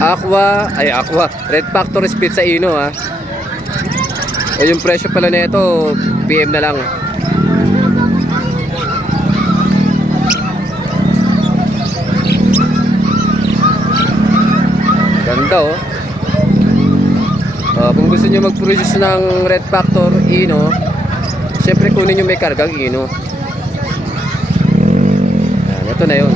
Aqua. Red Factory Speed sa Ino ha. O yung presyo pala nito, PM na lang. Ganda oh. Kung gusto niyo mag-produce ng Red Factor Ino, syempre kunin niyo may kargang Ino. Yan, ito na 'yon.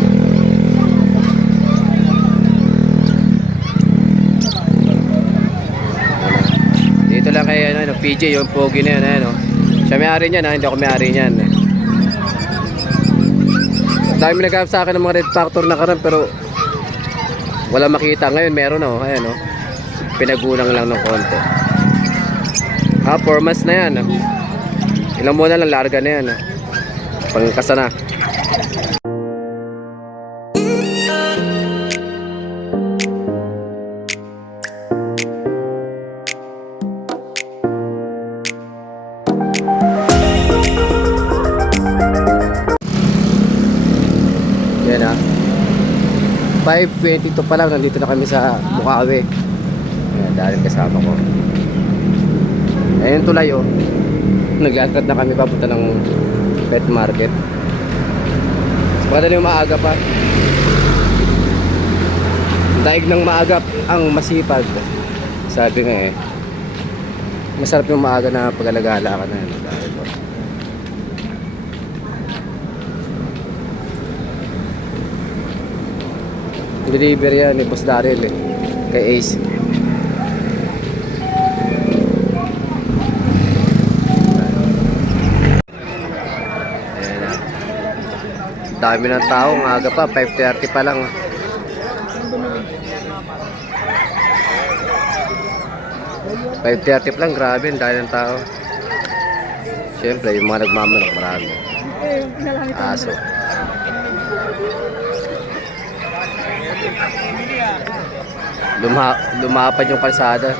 Dito lang kay PJ yung pogi na 'yan, ano. Siya may-ari niyan, hindi ako may-ari niyan. Dami naghahanap sa akin ng mga Red Factor na karan pero wala makita. Ngayon meron oh, ayan oh. Pinagulang lang ng konti. 4 months na yan. Ilang buwan na lang, larga na yan. Pangkasa na. Yan ha. 5:22 pa lang, nandito na kami sa Bukawi. Ayan, dahil kasama ko. Ayan tulay oh. Naglalakad na kami papunta ng pet market. Madali yung maaga pa. Daig ng maagap ang masipag. Sabi nga eh. Masarap yung maaga na pag-alagala ka na. Deliver yan ni Boss Daryl eh. Kay Ace. Dami ng tao, aga pa, 5:30 pa lang. $5:30 pa lang, grabe, dahil ng tao. Siyempre, yung mga nagmamanok, marami. Aso. Lumapad yung kalsada.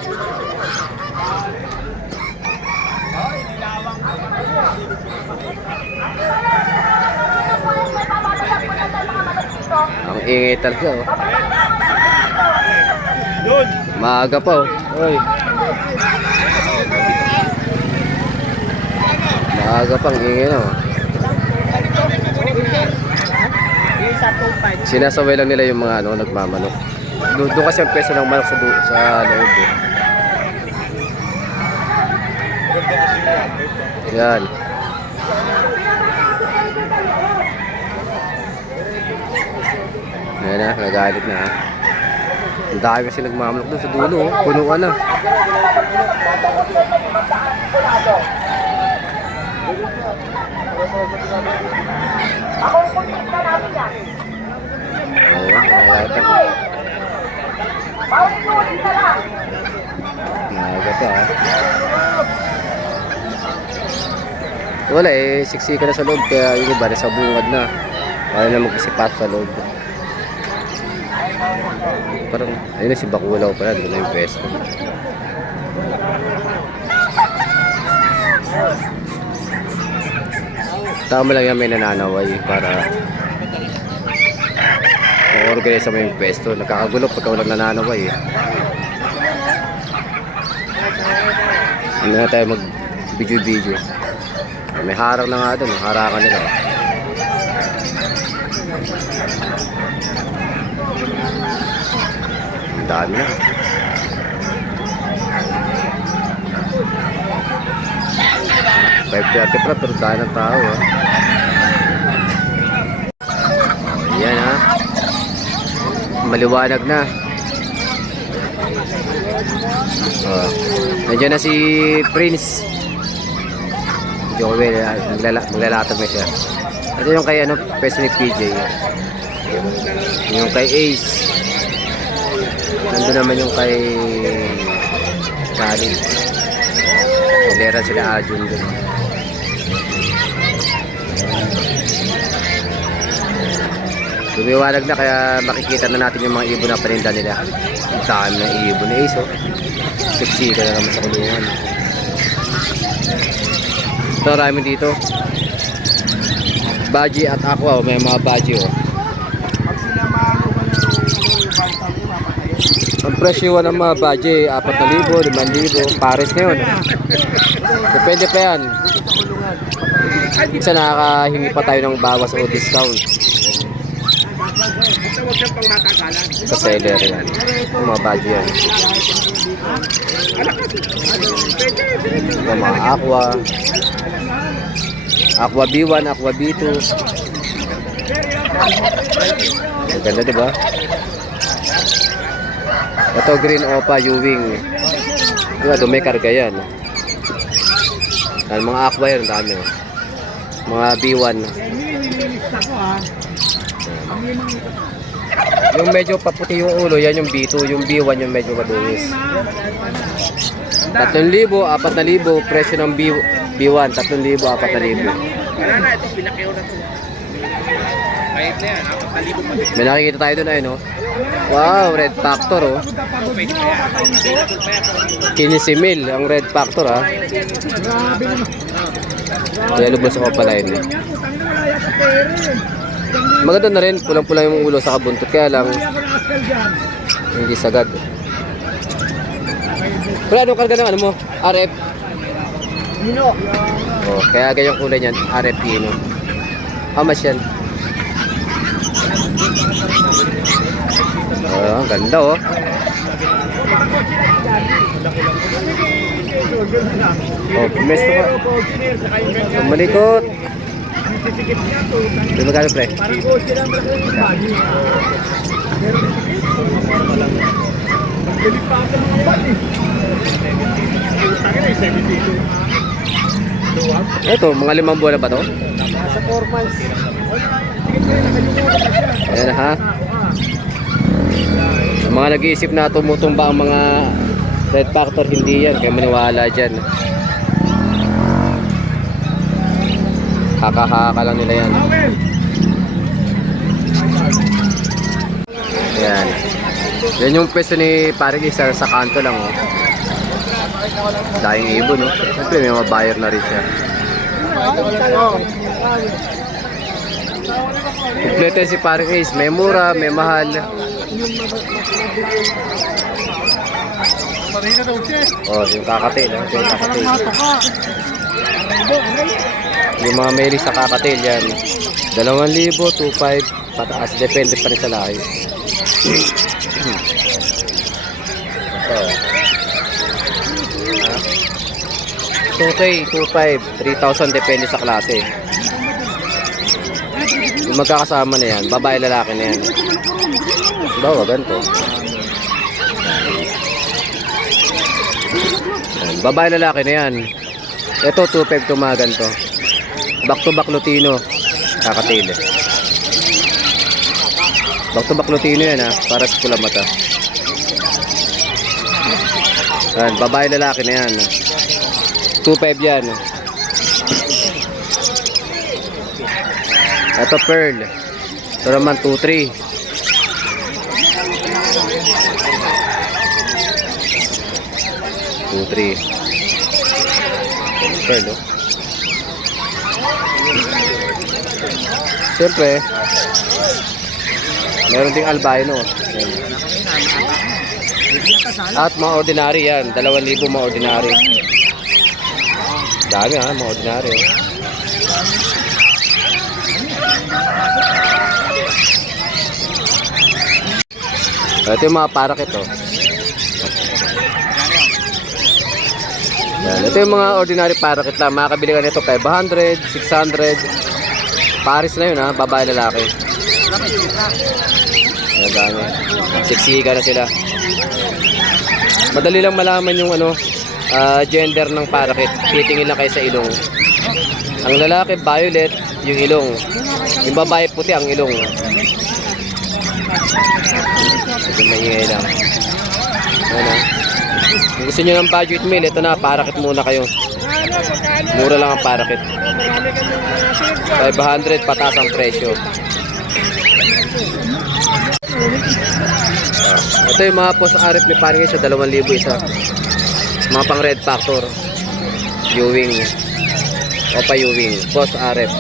Ang ingay talaga oh. Maaga pa oh. Oy. Maaga pang ingay na oh. Sinasaway lang nila yung mga nagmamanok. Doon kasi ang peso ng manok sa loob eh. Yan. Ayan na, nagalit na ha. Ang dami kasi nagmamanok doon sa dulo oh. Punuan na. Ayan, nagalit na. Nagalit pa ha. Wala eh, siksika na sa loob. Kaya yung iba nasa bungad na. Wala na mag-isipat sa loob. Parang, ayun na si Bakulaw pala, doon na yung pesto. Tama lang yan, may nananaway para organize mo yung pesto. Nakakagulo pagka walang nananaway eh. Hindi na tayo mag video. May harang na nga doon, harakan nila. Ang dami na. $5.30 pa pero dahil ng tao ha. Ayan ha. Maliwanag na. Nandiyan na si Prince. Joel, maglalatag na siya. Ito yung kay peso ni PJ. Yung kay Ace. Nandun naman yung kay Kalin. Kalera sila Ajun dun. Lumiwanag na kaya makikita na natin yung mga ibon na paninda nila. Ang dami ng ibon ni Ace oh. Siksika na naman sa kulungan. Ito marami dito. Baji at Aqua oh. May mga baji oh. Pag sila maano ka ng Ang presyo ng mga budget, 4,000, 5,000, pares na yun. Depende pa yan. Isa nakakahingi pa tayo ng bawas o discount. Sa seller yan. Yung mga budget yan. Ito mga aqua. Aqua B1, Aqua B2. Ang ganda diba? Ito green opa, U-wing. Diba, may karga yan. Ang mga aqua yan, dami. Mga B1. Yung medyo paputi yung ulo, yan yung B2. Yung B1 yung medyo madungis. 3,000, 4,000. Presyo ng B1, 3,000, 4,000. Wala na, ito pinakyaw na to. Kahit na yan, 4,000 pa din. May nakikita tayo doon ay no? Wow, Red Factor oh. Pwede pa yan. Available pa yan. 15,000 ang Red Factor ha. Kaya lubos ako pala yun. Maganda na rin, pulang-pula yung ulo sa kabuntot. Kaya lang, hindi sagad. Pero anong karga ng ano mo? RF? Oh, kaya ganyang kulay niyan, RF Pino. How much yan? Oh, ang ganda oh. Oh, pumesto ka. Malikot. Ito magkano pre? Ito, mga 5 buwan na ba to? Nasa 4 months. Ayan ha. Mga nag-iisip na tumutumba ang mga Red Factor, hindi yan. Kaya maniwala dyan. Haka-haka lang nila yan. Ayan. Yan yung pwesto ni Paring Isa sa kanto lang oh. Daing ibon no. Siyempre may mga buyer na rin siya. Kompleto si Paring Ace. May mura, may mahal. Oh, yung kakatil ha. Yung kakatil. Yung mga mailing sa kakatil yan. 2,000, 2,500 pataas. Depende pa rin sa lahi. So, 2K, 2,500, 3,000 depende sa klase. Yung magkakasama na yan, babae lalaki na yan. Bawa, ganito. Babae lalaki na yan. Ito 2.5 tumagan to. Back to back Lutino. Kakatili. Back to back Lutino yan ha. Para sa pula mata. Yan, babae lalaki na yan. 2.5 yan. Ito pearl. Ito naman 2.3. Pearl oh. Siyempre meron ding albino. Yan. At mga ordinary yan, 2,000 mga ordinary. Dami ha, mga ordinary oh. Ito yung mga parakit oh. Yan. Ito yung mga ordinary parakit lang. Makakabili ka nito 500, 600. Paris na yun ha, babae lalaki. Yan dami. Siksika na sila. Madali lang malaman yung ano, gender ng parakit. Titingin lang kayo sa ilong. Ang lalaki violet, yung ilong. Yung babae puti ang ilong. Medyo maingay lang. Ano? Kung gusto nyo ng budget meal, ito na, parakit muna kayo. Mura lang ang parakit. 500 pataas ang presyo. Ito yung mga post RF ni Paring Ace, 2,000 isa. Mga pang Red Factor. U-wing. Opa U-wing. Post RF.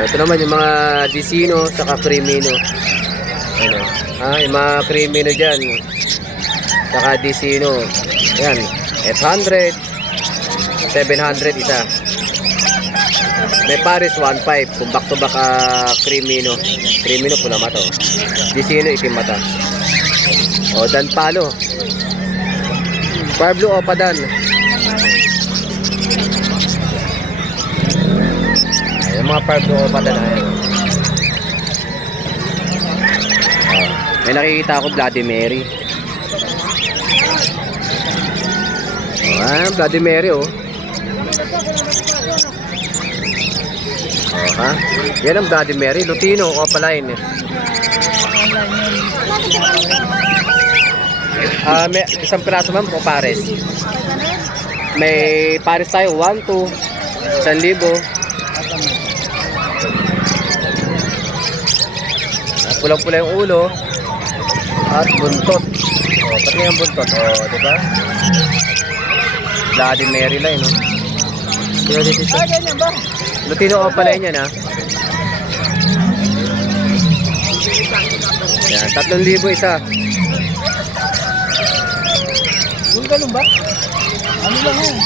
Ito naman yung mga Disino saka Crimino. Ano? Yung mga Crimino dyan. Saka Disino. Yan. 800. 700 isa. May Paris 1.5. Kung back to back Crimino. Crimino pula mata. Disino itim mata. Dan Palo. Pablo Opadan. Yung mga Pablo Opadan na yan. May nakikita ako Bloody Mary. Bloody Mary Yan ang Bloody Mary. Lutino, Opaline. May isang piraso ma'am o pares. May pares tayo 1, 2, 1,000. Pulang-pula yung ulo at buntot. Pati yung buntot. Diba? Bloody Mary line, no? Lutino o pala yan, ha? Yan, 3,000 isa. Yung ganun ba? Ano lang yun?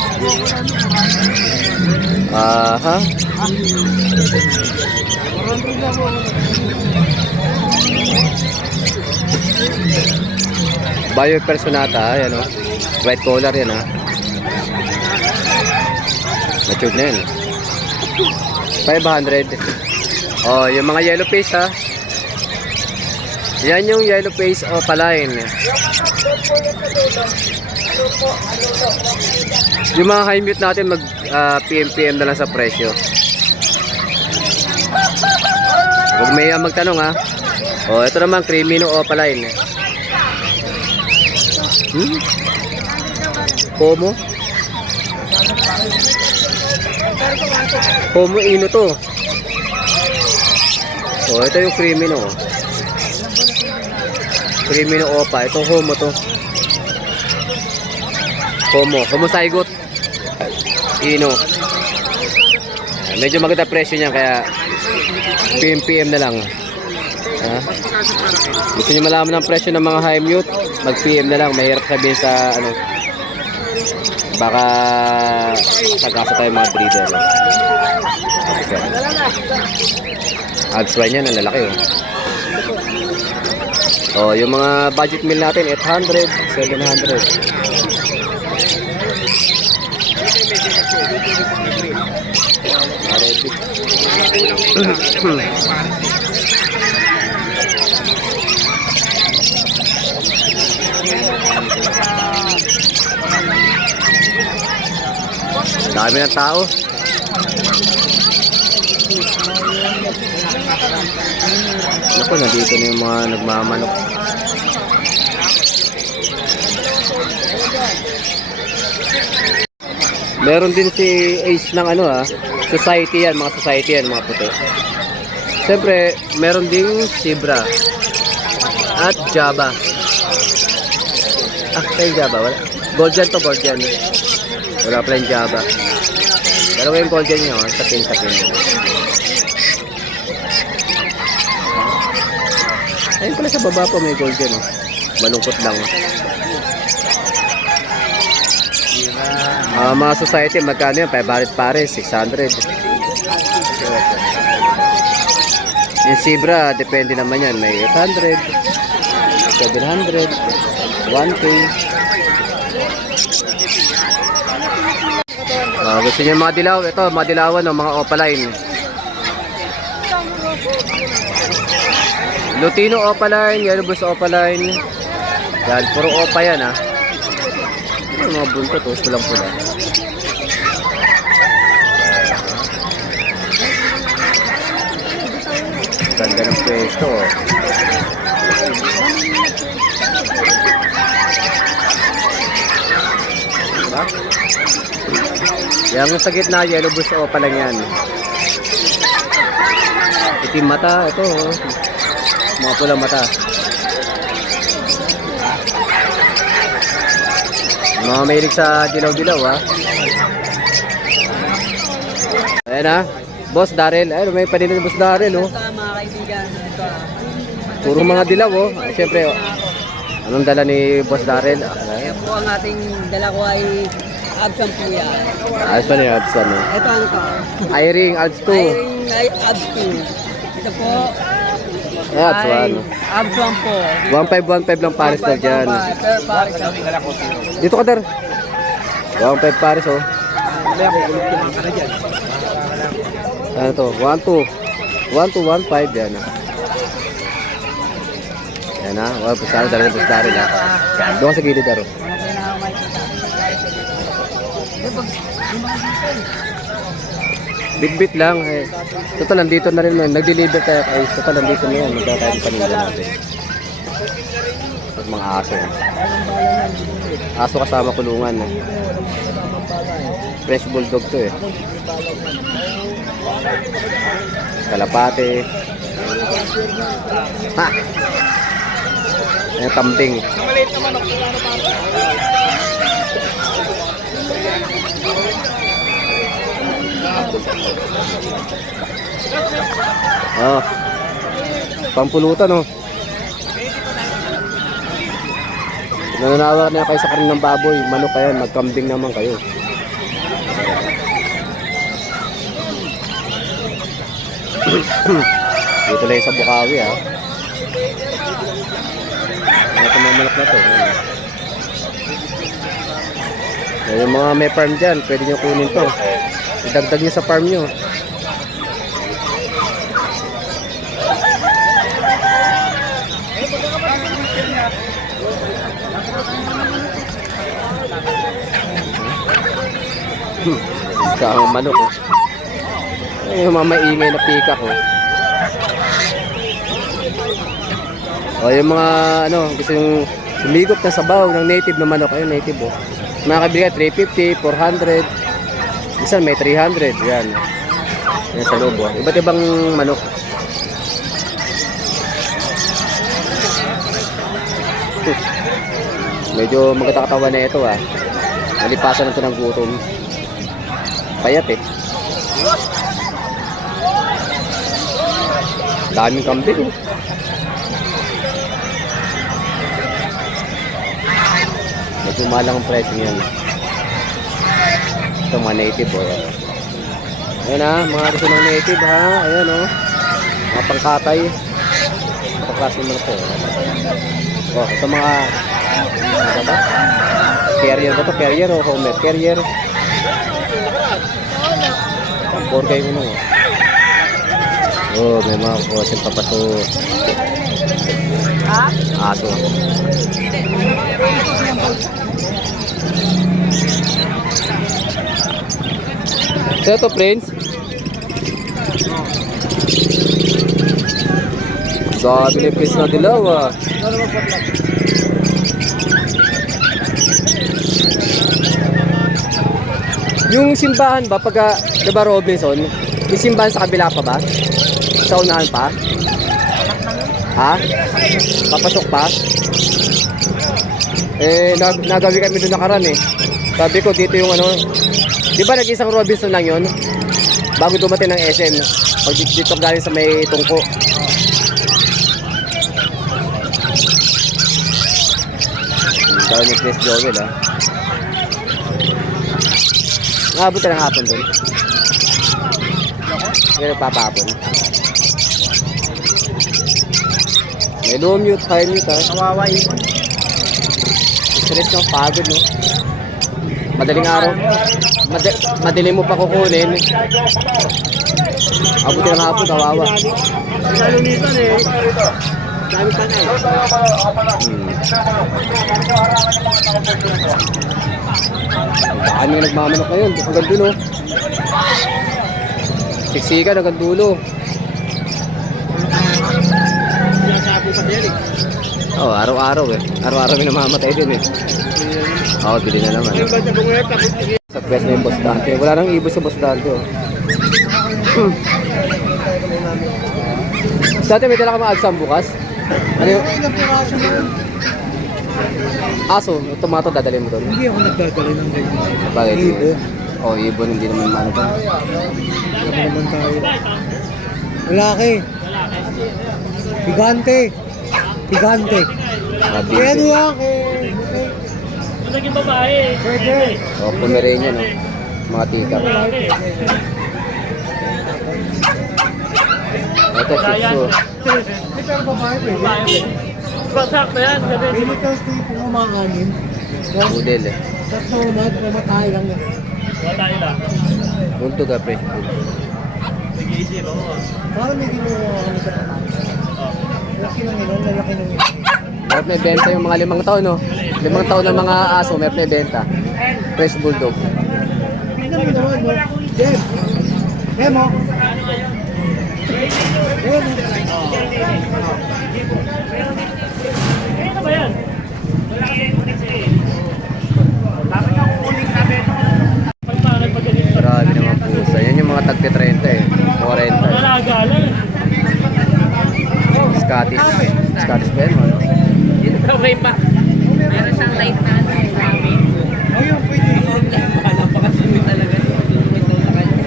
Bayo Personata, yan white collar yan matured na yan. 500. Yung mga yellow face yan yung yellow face Opaline. Yung mga high mute natin mag PM na lang sa presyo. Huwag may magtanong ito naman Crimino Opaline. Homo Ino to. Ito yung Crimino. Crimino Opa. Ito Homo to. Homo Saigot. Ino. Medyo maganda presyo niya kaya PM na lang. Gusto niyo malaman ang presyo ng mga high mute, mag-PM na lang. Mahirap sabihin sa baka sagasa tayo mga breeder. Agsway niya ang lalaki yung mga budget meal natin 800, 700. Dami ng tao. Naku, nandito na yung mga nagmamanok. Meron din si Ace ng society yan, mga puti. Siyempre, meron ding Zebra at Java. Tayo Java, wala. Golden to Golden. Wala pala yung Java. Dalawa yung Golden nyo, sapin. Ayun pala sa baba pa may Golden. Malungkot lang. Mga society, magkano yan? 500 pares, 600. Yung Zebra, depende naman yan. May 800, 700, 1K. Gusto niyo mga dilaw? Ito, mga dilawan, mga Opaline. Lutino Opaline, Yellow Bus Opaline. Yan, puro Opa yan mga buntot pulang-pula. Ganda ng pwesto diba? Yan sa gitna, Yellow Bus Opa lang yan. Itim mata, ito mga pulang mata. Mga mahilig sa dilaw-dilaw Ayan Boss Daryl. Ayun, may paninda ni Boss Daryl, oh. Ito mga kaibigan. Ito Puro mga dilaw, oh. Siyempre, oh. Anong dala ni Boss Daryl? Kaya po ang ating dala ko ay absam po yan. Ayos pa niya, abs ano. Ito ano to? Iring, abs 2. Ay abs 2. Ito po Abs 1. abs 1 po. 1.5 lang pares daw dyan. Pero pares lang. Dito ka, Dar. 1.5 pares, oh. Ano to? 1.2 1.5 yan. Yan ha. Wala po sana talaga Boss Daryl ha. Doon ka sa gilid Daro. Bit-bit lang. Eh. Total, nandito na rin. Nag-deliver tayo kay Total, nandito na yan. Magkakain paninda natin. At mga aso. Aso kasama kulungan. Eh. Fresh bulldog to eh. Kalapate. Ha! Ayan, tambing. Maliit naman ako. Oh. Pampulutan oh. Nananawa na kayo sa kanin ng baboy. Manok kayo, magkambing naman kayo. Dito lang sa Bukawi ha. Ito mga manok na to. Ayan. Yung mga may farm dyan, pwede nyo kunin to. Idagdag nyo sa farm nyo. Sa manok oh. Ay, yung mga maingay na pika ko. O yung mga ano, gusto yung humigop na sabaw ng native na manok. Ayun, native oh. Mga kaibigan, 350, 400. Minsan may 300. Yan. Yan sa loob oh. Iba't ibang manok. Medyo maganda katawan na ito ah. Nalipasan ito ng gutom. Payat eh. Daming kambing oh. Medyo malang ang presyo yan. Ito mga native oh. Yan. Ayan ha, mga gusto ng native ha. Ayan oh. Mga pangkatay. Ito klase mo ito. Oh, ito mga ano ba? Carrier ba ito? Carrier o homer? Carrier. Pang-4 kayo mo oh. Oh, may mga koseng papasok. Aso. So ito, Prince. Sabi ni Prince na dilaw ah. Yung simbahan ba, pagka, diba Robinson, yung simbahan sa kabila pa ba? Sa unahan pa? Ha? Papasok pa? Eh, nagawi kami doon nakaraan eh. Sabi ko dito yung ano, di ba nag-isang Robinson lang yun? Bago dumating ng SM. Pag dito galing sa may tungko. Sabi ni Chris Joel ha. Nakabot ka ng hapon doon. Hindi nagpapapon. May low mute, high mute ha. Kawawa yun. Stress ng pagod no. Madaling araw. Madilim mo pa kukunin. Abot ka ng hapon, kawawa. Lalo nito eh. Dami pa na eh. Baka nyo nagmamanok ngayon. Hanggang dulo. Siksikan hanggang dulo. Oh, araw-araw eh. Araw-araw may namamatay din eh. Oo, bili na naman. Sa pwes na yung Boss Dante. Wala nang ibos sa Boss Dante oh. Dati may dala ka mga agsam bukas? Ano yung... Aso, yung tomato dadalhin mo doon? Hindi ako nagdadali ng ganyan. Bakit? Ibon. Oh, ibon, hindi naman mano ba? Ano naman tayo? Lalaki. Gigante. Gigante. Kaya ano lang, Naging babae. pwede. O, Pomeranian, no? Mga tikap. Ito, Shih Tzu. Pero babae, pwede. Sakto yan. Sabi. Pinitals na yung pumamakanin. Poodle, eh. Tapos mamatay lang yan. Wala tayo lang. Punto ka, pre. Nag-iisip ako. Parang may ginawa ano sa laki ng ilan, lalaki ng ilan. Meron na ibenta yung mga 5 taon, no? 5 taon ng mga aso, meron na ibenta. Fresh Bulldog. Tingnan mo naman, no? Jeff! Demo! Demo! Ano ba yan? Pagpanan pag ganito. Grabe naman pusa. Yan yung mga tagte 30 eh. 40. Malaga lang. Scottish. Scottish ba yan, ano? Okay pa. Meron siyang light na ano, namin. Ayun, pwede. Napakasweet talaga. Sweet daw sa kanya.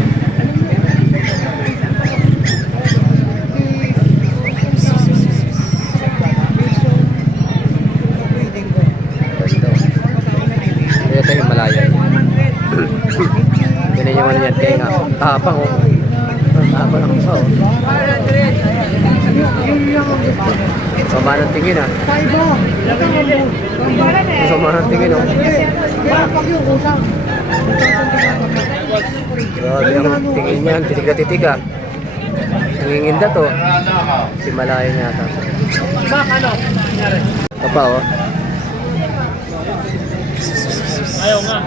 Ganda. Kaya tayo Himalaya. Ganyan yung ano yan. Kaya nga, tapang oh. Tapang lang pa oh. Sama ng tingin ah. Taibo! Sama ng tingin oh. Pag yung usang. Grabe ang tingin niyan. Titig na titig ah. Nanginginda to. Himalaya niya ata. Bak, ano? Nangyari? Ito pa oh. Ayaw nga.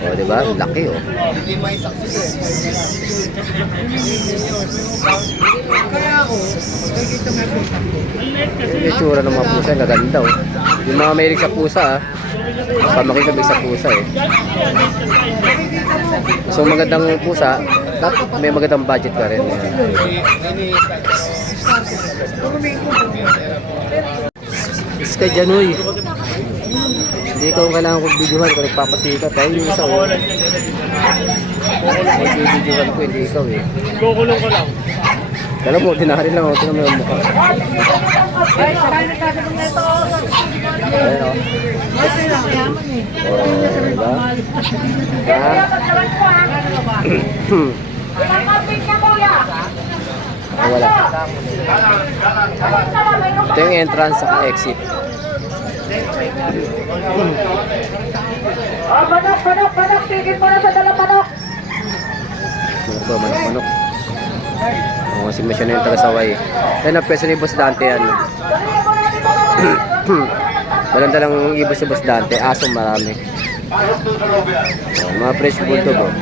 O, diba? Laki oh. Kaya ako, nakikita mo yung Ang liit kasi. Yung itsura ng mga pusa, ang gaganda oh. Yung mga mahilig sa pusa ah. Pamakinig sa pusa eh. So magandang pusa, dapat may magandang budget ka rin. Iska dyan uy. Hindi ko kailangan kong videohan kung nagpapasikat. Dahil yung isa oh. Mag-videohan ko, hindi ikaw eh. Kukulong ko lang. Kala mo, dinari lang ako. Tingnan mo yung mukha. Ayan o. Oh, diba? Ah, wala. Ito yung entrance sa exit. Manok, tigil mo na sa dala manok. Manok ba? Manok. Oh, si Masya na yung taga-saway. Yan ang peso ni Boss Dante yan. Walang talang ibos si Boss Dante. Aso marami. Oh, mga fresh bulldog oh.